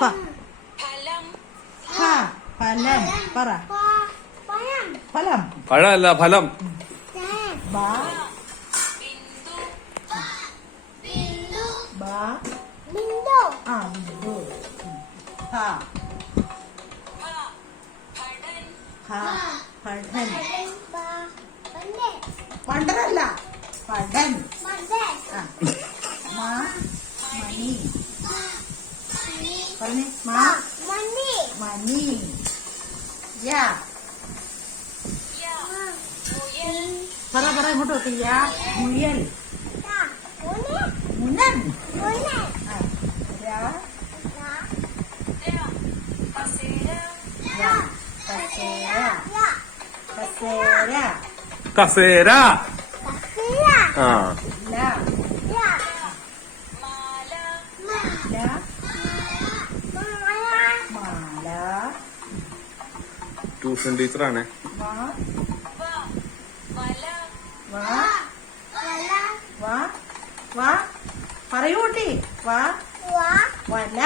ഫലം പറ. ഫലം പഴമല്ല, ഫലം. പണ്ടനല്ല, പടൻ. മണി പറഞ്ഞേ. മണി. യാ പറ ഇങ്ങോട്ട് വെക്ക്. യാ മുയൽ. മുനൻ. കസേര. ആ, ട്യൂഷൻ ടീച്ചറാണ്. പറയൂട്ടി. വല.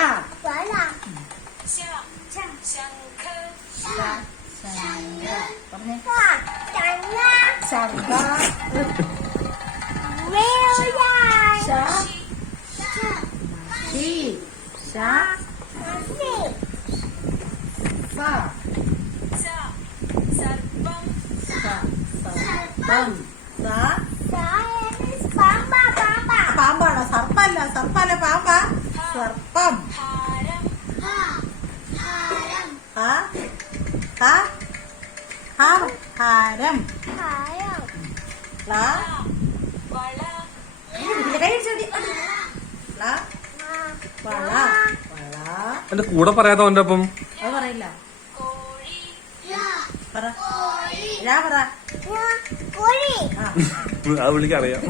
ശങ്ക. പാമ്പാണോ? സർപ്പല്ല, പാമ്പ. സർപ്പം. ഹാരം. എന്റെ കൂടെ പറയാതെ അവന്റെ ഒപ്പം അത് പറയില്ല. ആ വിളിക്കറിയാം.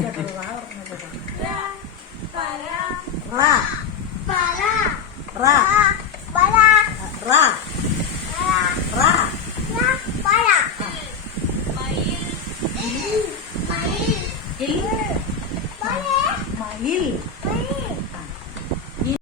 റ